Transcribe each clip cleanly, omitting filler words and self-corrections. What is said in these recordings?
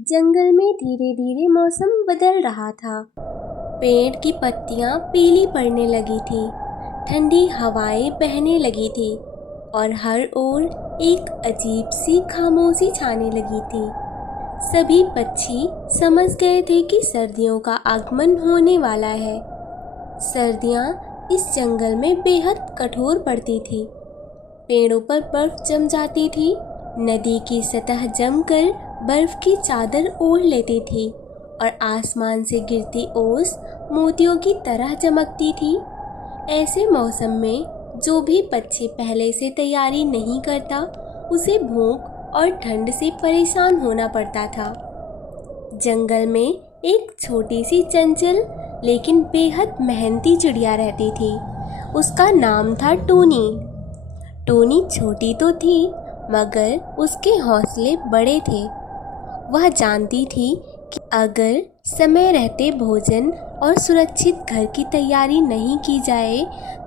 जंगल में धीरे धीरे मौसम बदल रहा था। पेड़ की पत्तियां पीली पड़ने लगी थी, ठंडी हवाएं बहने लगी थी और हर ओर एक अजीब सी खामोशी छाने लगी थी। सभी पक्षी समझ गए थे कि सर्दियों का आगमन होने वाला है। सर्दियां इस जंगल में बेहद कठोर पड़ती थी। पेड़ों पर बर्फ जम जाती थी, नदी की सतह जमकर बर्फ की चादर ओढ़ लेती थी और आसमान से गिरती ओस मोतियों की तरह चमकती थी। ऐसे मौसम में जो भी पक्षी पहले से तैयारी नहीं करता, उसे भूख और ठंड से परेशान होना पड़ता था। जंगल में एक छोटी सी चंचल लेकिन बेहद मेहनती चिड़िया रहती थी। उसका नाम था टूनी। टूनी छोटी तो थी, मगर उसके हौसले बड़े थे। वह जानती थी कि अगर समय रहते भोजन और सुरक्षित घर की तैयारी नहीं की जाए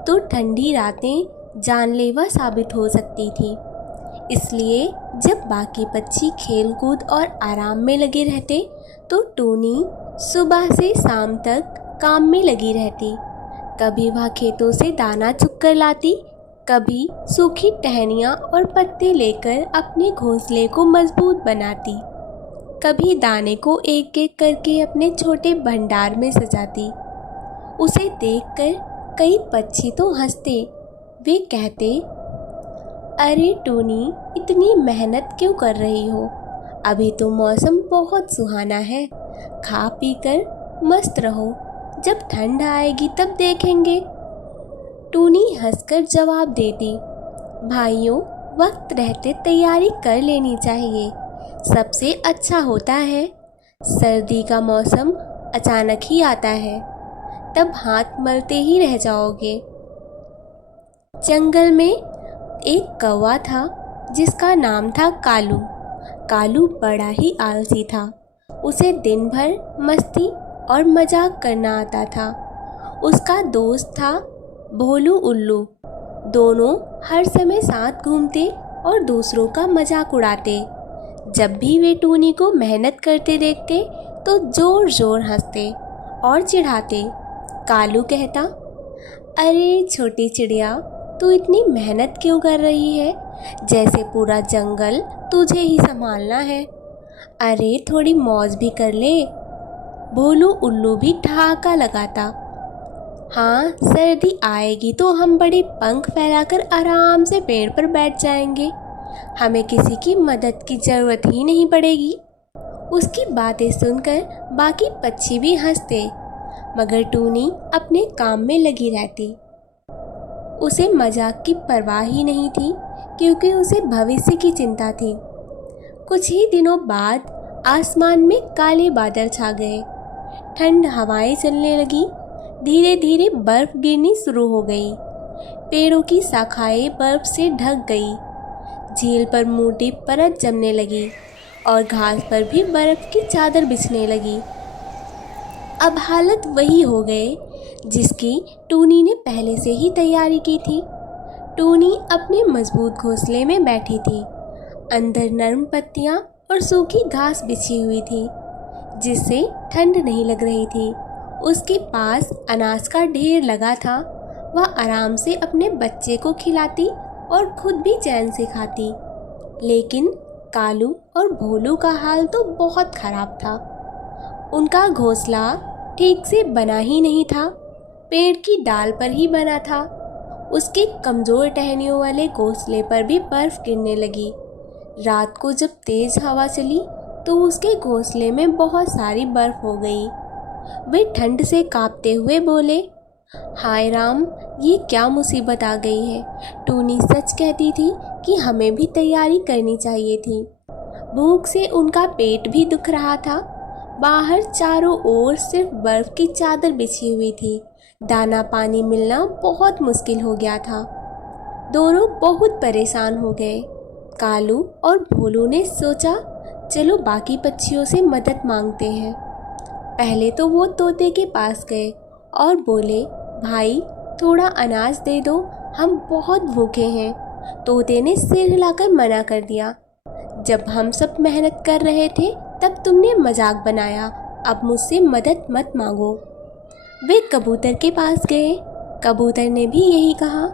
तो ठंडी रातें जानलेवा साबित हो सकती थी। इसलिए जब बाकी पक्षी खेलकूद और आराम में लगे रहते तो टूनी सुबह से शाम तक काम में लगी रहती। कभी वह खेतों से दाना चुग कर लाती, कभी सूखी टहनियाँ और पत्ते लेकर अपने घोंसले को मजबूत बनाती, कभी दाने को एक एक करके अपने छोटे भंडार में सजाती। उसे देखकर कई पक्षी तो हंसते। वे कहते, अरे टूनी, इतनी मेहनत क्यों कर रही हो? अभी तो मौसम बहुत सुहाना है, खा पी कर मस्त रहो, जब ठंड आएगी तब देखेंगे। टूनी हंसकर जवाब देती, भाइयों, वक्त रहते तैयारी कर लेनी चाहिए, सबसे अच्छा होता है। सर्दी का मौसम अचानक ही आता है, तब हाथ मलते ही रह जाओगे। जंगल में एक कौवा था जिसका नाम था कालू। कालू बड़ा ही आलसी था। उसे दिन भर मस्ती और मजाक करना आता था। उसका दोस्त था भोलू उल्लू। दोनों हर समय साथ घूमते और दूसरों का मजाक उड़ाते। जब भी वे टूनी को मेहनत करते देखते तो जोर जोर हंसते और चिढ़ाते। कालू कहता, अरे छोटी चिड़िया, तू इतनी मेहनत क्यों कर रही है? जैसे पूरा जंगल तुझे ही संभालना है। अरे थोड़ी मौज भी कर ले। भोलू उल्लू भी ठहाका लगाता, हाँ, सर्दी आएगी तो हम बड़े पंख फैलाकर आराम से पेड़ पर बैठ जाएंगे, हमें किसी की मदद की ज़रूरत ही नहीं पड़ेगी। उसकी बातें सुनकर बाकी पक्षी भी हंसते, मगर टूनी अपने काम में लगी रहती। उसे मजाक की परवाह ही नहीं थी, क्योंकि उसे भविष्य की चिंता थी। कुछ ही दिनों बाद आसमान में काले बादल छा गए। ठंड हवाएं चलने लगी। धीरे धीरे बर्फ गिरनी शुरू हो गई। पेड़ों की शाखाएं बर्फ से ढक गई। झील पर मोटी परत जमने लगी और घास पर भी बर्फ की चादर बिछने लगी। अब हालत वही हो गए जिसकी टूनी ने पहले से ही तैयारी की थी। टूनी अपने मजबूत घोंसले में बैठी थी। अंदर नरम पत्तियां और सूखी घास बिछी हुई थी, जिससे ठंड नहीं लग रही थी। उसके पास अनाज का ढेर लगा था। वह आराम से अपने बच्चे को खिलाती और खुद भी चैन से खाती। लेकिन कालू और भोलू का हाल तो बहुत खराब था। उनका घोंसला ठीक से बना ही नहीं था, पेड़ की डाल पर ही बना था। उसके कमज़ोर टहनियों वाले घोंसले पर भी बर्फ गिरने लगी। रात को जब तेज़ हवा चली तो उसके घोंसले में बहुत सारी बर्फ हो गई। वे ठंड से कांपते हुए बोले, हाय राम, ये क्या मुसीबत आ गई है। टूनी सच कहती थी कि हमें भी तैयारी करनी चाहिए थी। भूख से उनका पेट भी दुख रहा था। बाहर चारों ओर सिर्फ बर्फ की चादर बिछी हुई थी। दाना पानी मिलना बहुत मुश्किल हो गया था। दोनों बहुत परेशान हो गए। कालू और भोलू ने सोचा, चलो बाकी पक्षियों से मदद मांगते हैं। पहले तो वो तोते के पास गए और बोले, भाई थोड़ा अनाज दे दो, हम बहुत भूखे हैं। तोते ने सिर हिलाकर मना कर दिया। जब हम सब मेहनत कर रहे थे तब तुमने मजाक बनाया, अब मुझसे मदद मत मांगो। वे कबूतर के पास गए। कबूतर ने भी यही कहा,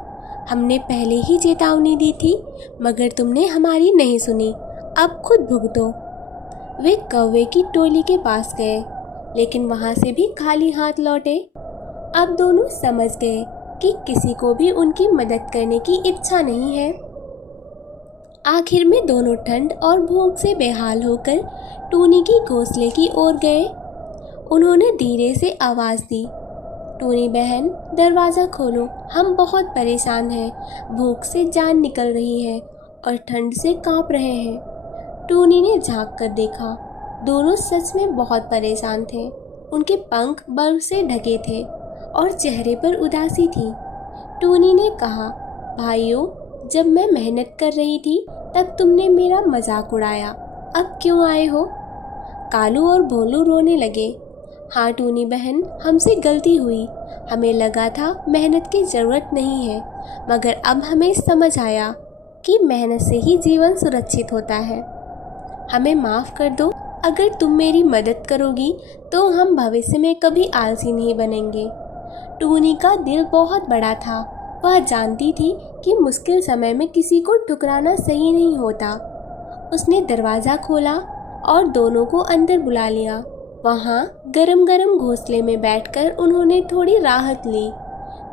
हमने पहले ही चेतावनी दी थी, मगर तुमने हमारी नहीं सुनी, अब खुद भुगतो। वे कौवे की टोली के पास गए, लेकिन वहाँ से भी खाली हाथ लौटे। अब दोनों समझ गए कि किसी को भी उनकी मदद करने की इच्छा नहीं है। आखिर में दोनों ठंड और भूख से बेहाल होकर टूनी की घोंसले की ओर गए। उन्होंने धीरे से आवाज़ दी, टूनी बहन, दरवाज़ा खोलो, हम बहुत परेशान हैं, भूख से जान निकल रही है और ठंड से कांप रहे हैं। टूनी ने झांक कर देखा, दोनों सच में बहुत परेशान थे। उनके पंख बर्फ से ढके थे और चेहरे पर उदासी थी। टूनी ने कहा, भाइयों, जब मैं मेहनत कर रही थी तब तुमने मेरा मजाक उड़ाया, अब क्यों आए हो? कालू और भोलू रोने लगे। हाँ टूनी बहन, हमसे गलती हुई, हमें लगा था मेहनत की ज़रूरत नहीं है, मगर अब हमें समझ आया कि मेहनत से ही जीवन सुरक्षित होता है। हमें माफ़ कर दो, अगर तुम मेरी मदद करोगी तो हम भविष्य में कभी आलसी नहीं बनेंगे। टूनी का दिल बहुत बड़ा था, वह जानती थी कि मुश्किल समय में किसी को ठुकराना सही नहीं होता। उसने दरवाज़ा खोला और दोनों को अंदर बुला लिया। वहाँ गरम गरम घोंसले में बैठकर उन्होंने थोड़ी राहत ली।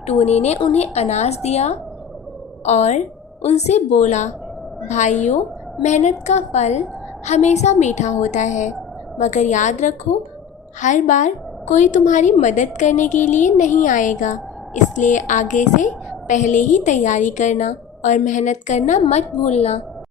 टूनी ने उन्हें अनाज दिया और उनसे बोला, भाइयों, मेहनत का फल हमेशा मीठा होता है, मगर याद रखो, हर बार कोई तुम्हारी मदद करने के लिए नहीं आएगा, इसलिए आगे से पहले ही तैयारी करना और मेहनत करना मत भूलना।